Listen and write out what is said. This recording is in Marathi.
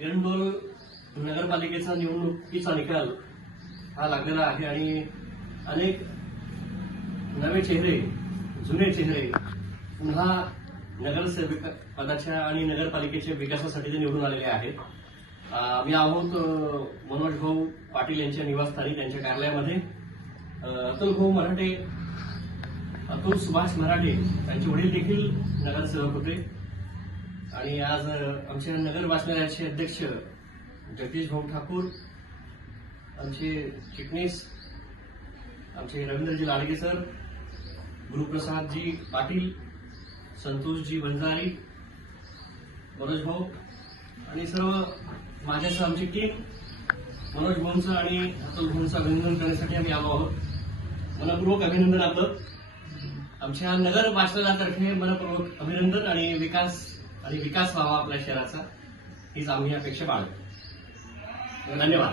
एरंडोल नगरपालिकेचा निवडणुकीचा निकाल हा लागलेला आहे आणि अनेक नवे चेहरे, जुने चेहरे पुन्हा नगरसेवक पदाच्या आणि नगरपालिकेच्या विकासासाठी ते निवडून आलेले आहेत. मी आहोत मनोज भाऊ पाटील यांच्या निवासस्थानी, त्यांच्या कार्यालयामध्ये. अतुल भाऊ मराठे, अतुल सुभाष मराठे त्यांचे वडील देखील नगरसेवक होते आणि आज आमच्या नगर वाचनालयाचे अध्यक्ष जगदीश भाऊ ठाकूर, आमचे चिटणीस आमचे रवींद्रजी लाडगे सर, गुरुप्रसादजी पाटील, संतोषजी वंजारी, मनोज भाऊ आणि सर्व माझ्यासह आमची टीम मनोज भाऊंचं आणि अतुल भाऊंचं अभिनंदन करण्यासाठी आम्ही आलो आहोत. मनपूर्वक अभिनंदन आपलं. आमच्या नगर वाचनालयातर्फे मनपूर्वक अभिनंदन आणि विकास व्हावा आपल्या शहराचा, हीच आम्ही अपेक्षा बाळगतो. धन्यवाद.